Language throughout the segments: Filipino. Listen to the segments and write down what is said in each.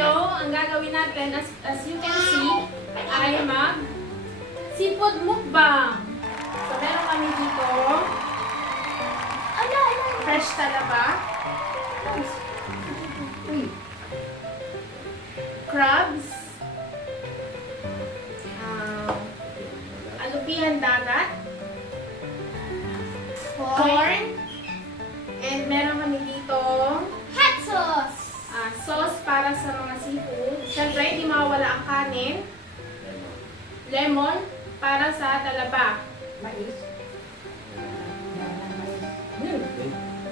video, ang gagawin natin, as you can see, ay seafood mukbang. So, meron kami dito fresh talaba, crabs, alupihan dagat, corn, and meron kami dito Hot sauce! sauce para sa mga seafood. Siyempre, hindi mawawala ang kanin. Lemon para sa talaba. Mais.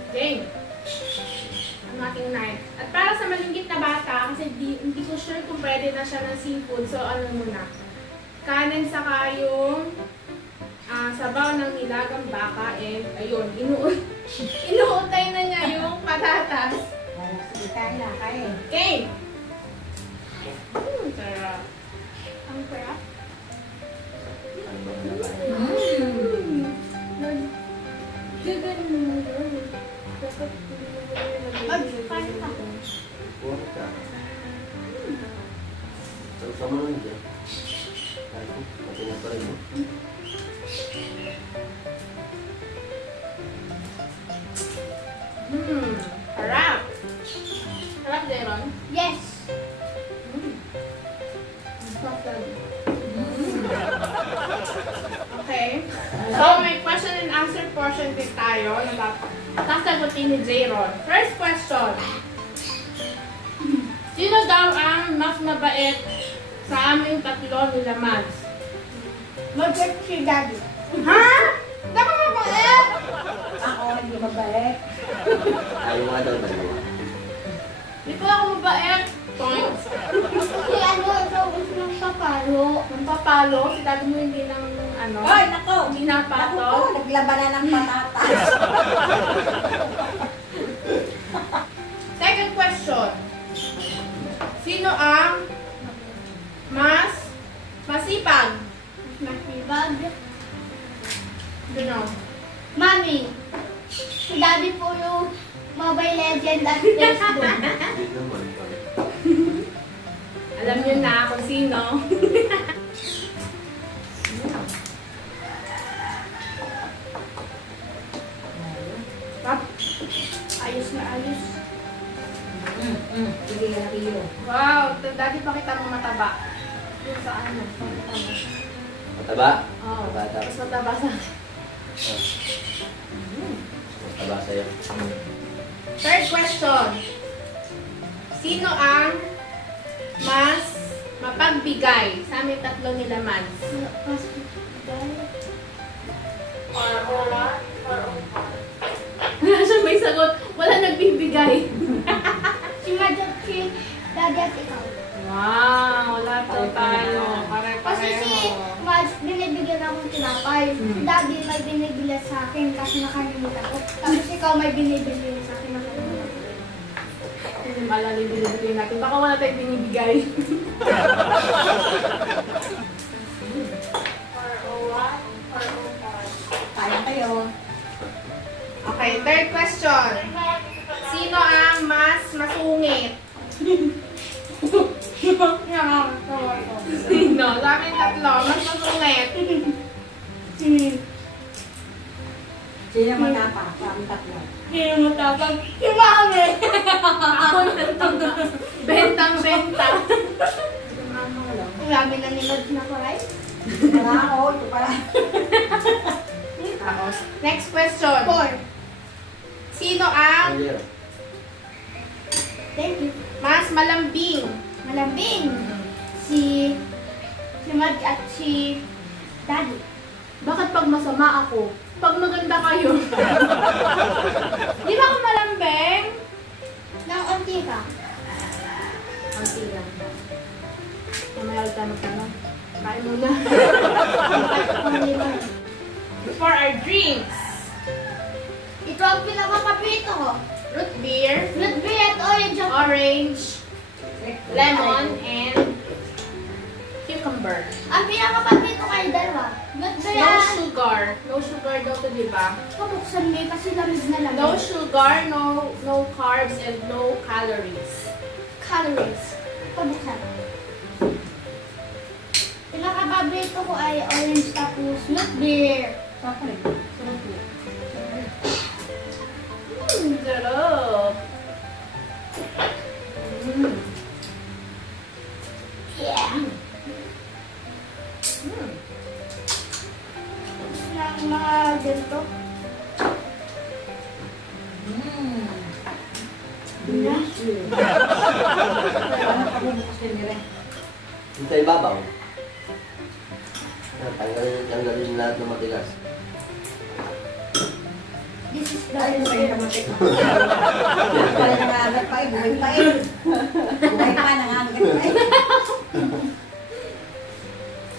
Okay. Ang aking knife. At para sa malinggit na bata, kasi hindi ko sure kung pwede na siya ng seafood. So, ano muna? Kanin saka yung sabaw ng nilagang baka. And, ayun, inuutay na niya yung patatas. Kaya, kaya. Okay. Sarap. Ang sarap. Sama lang dyan. Kahit po, matingan pa rin mo. Sarap. Sarap, Jeron. Yes! Okay. So, may question and answer portion din tayo. Sasagutin ni Jeron. First question. Sino daw ang mas mabait sa aming tatlo nila Mads? Mabait si Daddy. Ha? Hindi ka mabait? Ako, hindi mabait. Ayaw nga daw dalawa. Hindi ko ako mabait. Points. Si ikaw gusto ng papalo. Nang papalo, si daddy mo hindi nang Ay, nako! hindi na Ako pato. po, naglabanan ng patatas. Second question. Sino ang mas masipag? Masibag. Duno. Mami, si Daddy po yung Mobile Legend at Facebook. Hindi naman pa. Alam niyo na kung sino. Pap, ayos na ayos. Hindi ka na kilo. Wow, dati pakita mo mataba. Yung sa ano, pakita mo. Mataba? Oo, Mataba. tapos mataba sa... Mataba sa'yo. Third question. Sino ang mas mapagbigay sa aming tatlo nila Mads? Wala siyang may sagot. Wala nagbibigay. Si Daddy at ikaw. Wow, lahat daw tayo. Kasi si Pare-pareho. Mads, binibigyan ako ng tinapay. Si Daddy may binibili sa akin kasi nakalimutan ko. Tapos ikaw may binibili sa akin nakalimutan ko. Hindi maalala yung binibigay natin. Baka wala tayong binibigay. Kaya kayo. Okay, third question. Sino ang mas masungit? Sino? Sa amin tatlo, mas masungit. Sino matapa? Kami tatlo. Hindi mo tapag. Si Mami! Ako nang bentang-benta. Grabe na ni Mads na kulay. Wala ako. Ito pala. Tapos, next question. 4. Sino ang Ayer. Thank you. mas malambing? Malambing. Si Mads at si Daddy. Bakit pag masama ako? Pag maganda kayo. Di ba ako malambing? Nang onti ka. Konti lang. Mamaya ulit tayo magtanong. Kain muna. For our drinks. Ito ang pinakapapito ko. Root beer, Root beer at orange. orange, lemon, and cucumber. Ang pinakapapito kayo dalawa. Root beer. No sugar. No sugar daw to, di ba? Pabuksan mo kasi lamig na lamig. No sugar, no carbs, and no calories. Calories. pabuksan. Pinaka-paborito ko ay orange tapos root beer. Chocolate. Sarap po. Sarap. Yeah. Gusto ng mga ganito. Delicious. Parang pabubukas din nila. Yung sa ibabaw. Tanggalin lahat ng matigas. This is the Ay, ito kayo kamatik. Pala nangagat pa eh. Buhay pa eh. Buhay pa, nangagat pa eh.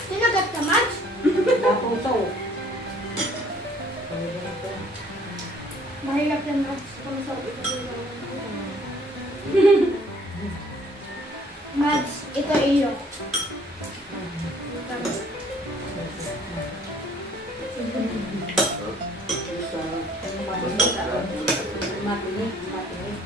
Tinagat ka, Mads? Napuso. Mahirap yan, Mads. Kung sa Mads, ito iyo. Matinig, matinig.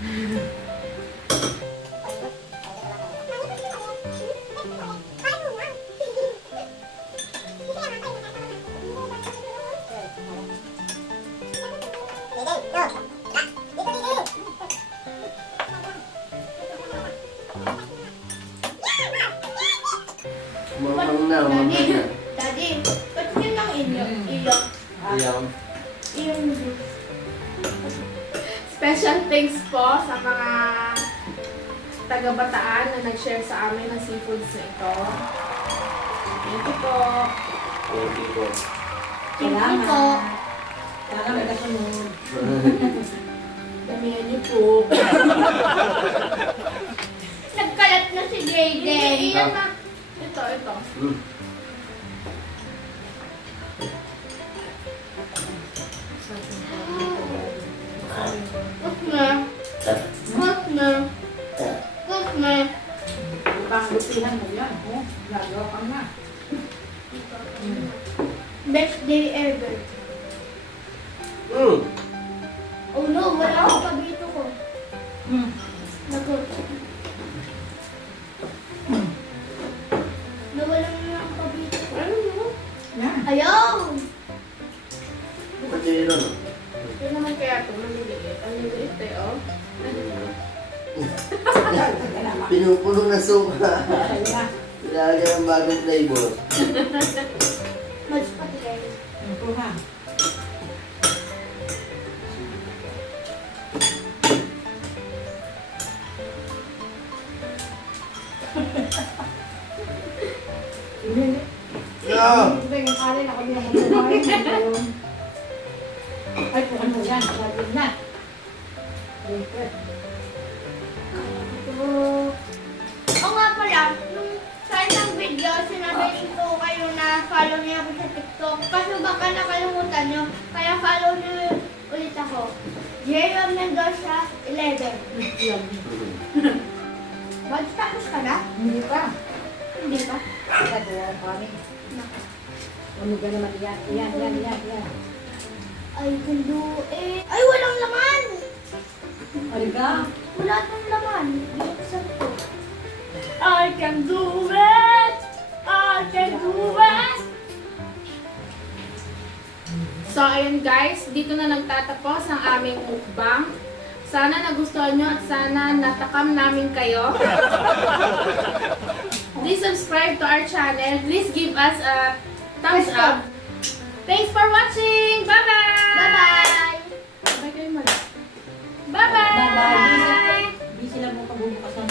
Umamang na, umamang Daddy, na. Daddy, ba't yun ang iyo? Iyo. Ayaw. Iyong juice. Special thanks po sa mga taga-Bataan na nag-share sa amin ng seafoods na ito. Thank you po. Thank you po. Thank you po. Sana may kasunod. Damihan niyo po. Nagkalat na si Jayden. Iyan na. Ito. Hmm. Cook na. Cook na. Cook na. Ibang butihan mo yan. Oh, gagawa ka na. Best day ever. Hmm. Oh no, wala akong pabito ko. Naku. Nawala na ang pabito ko. Ano mo? Yan. Ayaw! Pati yun, ano? Ito naman kaya ito. Maliliit. Ang liliit eh, oh. Pinupuno na suka. Sa'yo na. Lalagyan ng bagong flavor. Mads pati kayo. Ito ha. No! Ito yung alin ako din ang mabuhay. Ay, kung ano yan. Lagyan na. Later. Ito. Oo nga pala, nung sa isang video, sinabi ko kayo na follow niyo ako sa TikTok. Kaso baka nakalimutan niyo, kaya follow niyo ulit ako. Mendoza 11. Yan. Mads, tapos ka na? Hindi pa. Hindi pa. Ika, dalawa kami. Ano ka naman yan? Yan. I can do it. Ay, walang laman! Ano ka? Wala tong laman. Buksan ko. I can do it! I can do it! So, ayun guys, dito na nagtatapos ang aming mukbang. Sana nagustuhan nyo at sana natakam namin kayo. Please subscribe to our channel. Please give us a thumbs up. Thanks for watching! Bye-bye! Bye-bye! Bye kayo, Mag. Bye-bye! Bye-bye. Di sila mo pabubukas ng